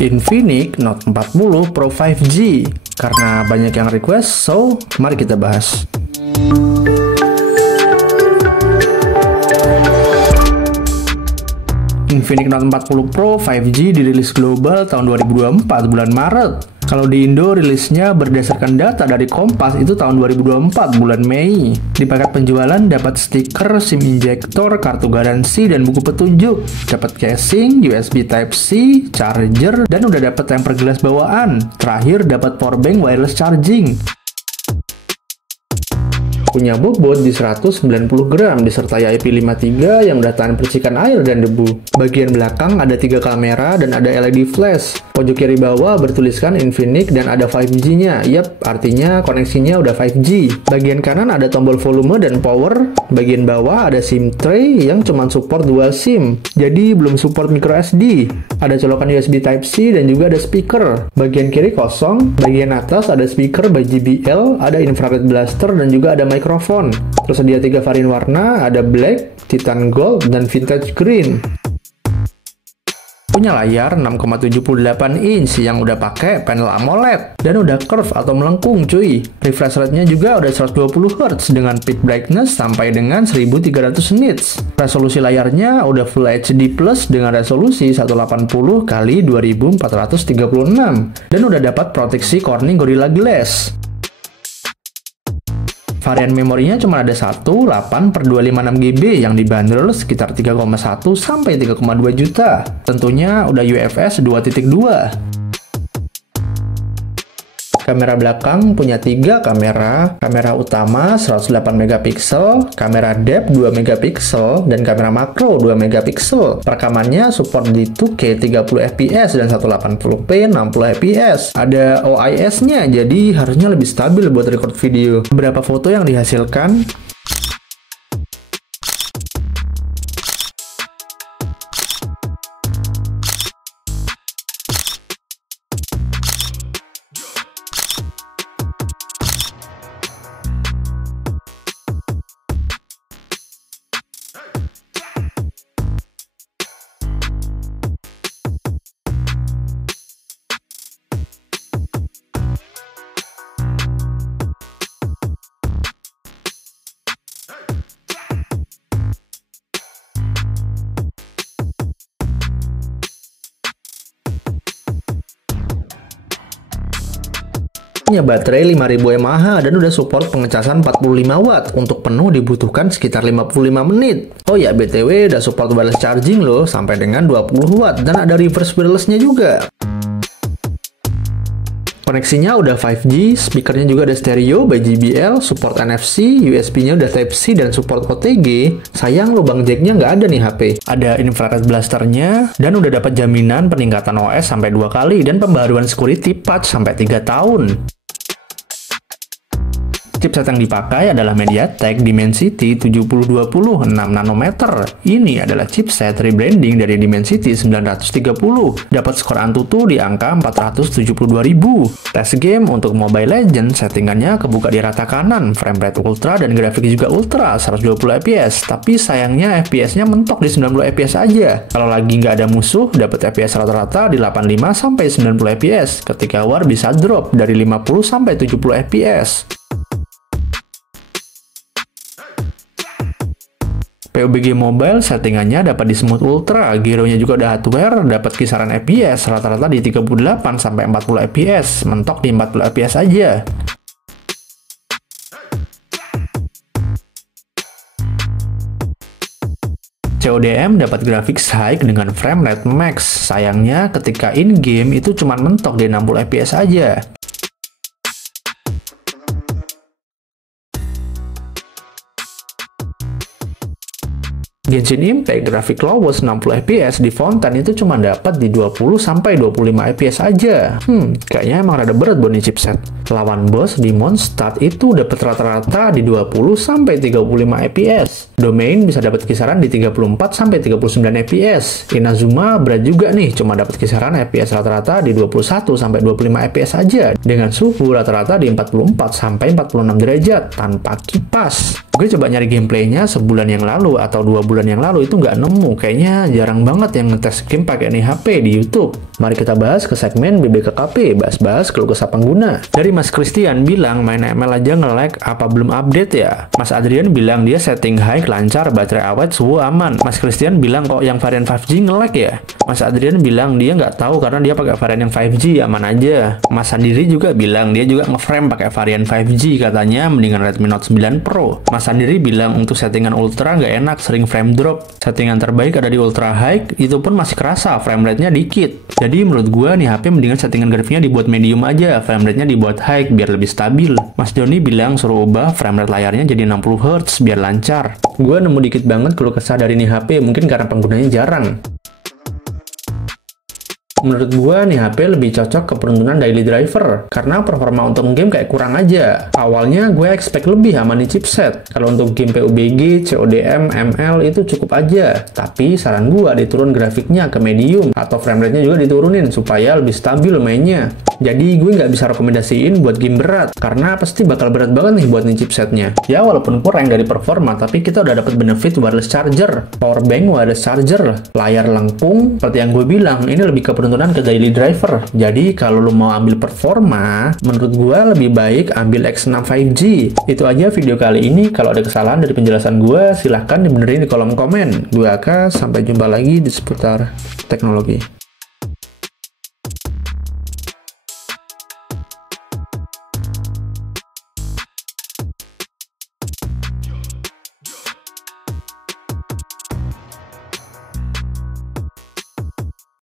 Infinix Note 40 Pro 5G. Karena banyak yang request, so mari kita bahas. Infinix Note 40 Pro 5G dirilis global tahun 2024 bulan Maret. Kalau di Indo rilisnya berdasarkan data dari Kompas itu tahun 2024 bulan Mei. Di paket penjualan dapat stiker, SIM injektor, kartu garansi, dan buku petunjuk. Dapat casing, USB Type-C, charger, dan udah dapat temper glass bawaan. Terakhir dapat powerbank wireless charging. Punya bobot di 190 gram disertai IP53 yang udah tahan percikan air dan debu. Bagian belakang ada 3 kamera dan ada LED flash. Pojok kiri bawah bertuliskan Infinix dan ada 5G-nya. Yap, artinya koneksinya udah 5G. Bagian kanan ada tombol volume dan power. Bagian bawah ada SIM tray yang cuma support dual SIM. Jadi belum support micro SD. Ada colokan USB Type-C dan juga ada speaker. Bagian kiri kosong. Bagian atas ada speaker by JBL, ada infrared blaster dan juga ada mikrofon. Tersedia 3 varian warna, ada black, titan gold, dan vintage green. Punya layar 6,78 inch yang udah pakai panel AMOLED dan udah curve atau melengkung cuy. Refresh rate-nya juga udah 120 Hz dengan peak brightness sampai dengan 1300 nits. Resolusi layarnya udah Full HD Plus dengan resolusi 1080 x 2436 dan udah dapat proteksi Corning Gorilla Glass. Varian memorinya cuma ada 1, 8/256 GB yang dibanderol sekitar 3,1 sampai 3,2 juta. Tentunya udah UFS 2.2. Kamera belakang punya 3 kamera. Kamera utama 108 megapiksel, kamera depth 2 megapiksel, dan kamera makro 2 megapiksel. Perekamannya support di 2K 30 fps dan 1080p 60 fps. Ada OIS-nya, jadi harusnya lebih stabil buat record video. Beberapa foto yang dihasilkan. Punya baterai 5000 mAh dan udah support pengecasan 45 watt. Untuk penuh dibutuhkan sekitar 55 menit. Oh ya, BTW udah support wireless charging loh sampai dengan 20 watt dan ada reverse wireless-nya juga. Koneksinya udah 5G, speakernya juga ada stereo by JBL, support NFC, USB-nya udah Type-C dan support OTG. Sayang lubang jack-nya nggak ada nih HP. Ada infrared blasternya, dan udah dapat jaminan peningkatan OS sampai 2 kali dan pembaruan security patch sampai 3 tahun. Chipset yang dipakai adalah MediaTek Dimensity 7020 6 nanometer. Ini adalah chipset rebranding dari Dimensity 930. Dapat skor Antutu di angka 472.000. Tes game untuk Mobile Legends settingannya kebuka di rata kanan, frame rate ultra dan grafik juga ultra 120 fps. Tapi sayangnya FPS-nya mentok di 90 fps aja. Kalau lagi nggak ada musuh, dapat FPS rata-rata di 85 sampai 90 fps. Ketika war bisa drop dari 50 sampai 70 fps. PUBG Mobile settingannya dapat di Smooth Ultra, gironya juga udah hardware, dapat kisaran FPS rata-rata di 38 sampai 40 fps, mentok di 40 fps aja. CODM dapat grafik high dengan frame rate max. Sayangnya ketika in-game itu cuma mentok di 60 fps aja. Genshin Impact grafik lowest 60 fps di Fontaine itu cuma dapat di 20 sampai 25 fps aja. Kayaknya emang rada berat buat nih chipset. Lawan boss di Mondstadt itu dapat rata-rata di 20 sampai 35 fps. Domain bisa dapat kisaran di 34 sampai 39 fps. Inazuma berat juga nih, cuma dapat kisaran fps rata-rata di 21 sampai 25 fps aja dengan suhu rata-rata di 44 sampai 46 derajat tanpa kipas. Gue coba nyari gameplaynya sebulan yang lalu atau 2 bulan yang lalu itu nggak nemu. Kayaknya jarang banget yang ngetes game pakai nih HP di YouTube. Mari kita bahas ke segmen BBKKP, bahas-bahas keluh kesah pengguna. Dari Mas Christian bilang main ML aja nge-lag, apa belum update ya? Mas Adrian bilang dia setting high, lancar, baterai awet, suhu aman. Mas Christian bilang kok yang varian 5G nge-lag ya? Mas Adrian bilang dia nggak tahu karena dia pakai varian yang 5G, aman aja. Mas Sandiri juga bilang dia juga nge-frame pakai varian 5G, katanya mendingan Redmi Note 9 Pro. Mas Sandiri bilang untuk settingan ultra nggak enak, sering frame drop. Settingan terbaik ada di ultra high, itu pun masih kerasa, frame rate-nya dikit. Jadi menurut gua nih HP mendingan settingan grafiknya dibuat medium aja, frame rate-nya dibuat high biar lebih stabil. Mas Joni bilang suruh ubah frame rate layarnya jadi 60 Hz biar lancar. Gua nemu dikit banget keluh kesah dari nih HP, mungkin karena penggunanya jarang. Menurut gua nih HP lebih cocok ke peruntukan daily driver karena performa untuk game kayak kurang aja. Awalnya gue expect lebih sama nih chipset. Kalau untuk game PUBG, CODM, ML itu cukup aja. Tapi saran gua diturun grafiknya ke medium atau frame rate-nya juga diturunin supaya lebih stabil mainnya. Jadi gue nggak bisa rekomendasiin buat game berat karena pasti bakal berat banget nih buat nih chipsetnya. Ya walaupun kurang dari performa, tapi kita udah dapat benefit wireless charger, power bank wireless charger, layar lengkung. Seperti yang gue bilang, ini lebih ke peruntukan ke daily driver. Jadi kalau lo mau ambil performa, menurut gue lebih baik ambil X6 5G. Itu aja video kali ini. Kalau ada kesalahan dari penjelasan gue, silahkan dibenerin di kolom komen. Gue Aka, sampai jumpa lagi di seputar teknologi.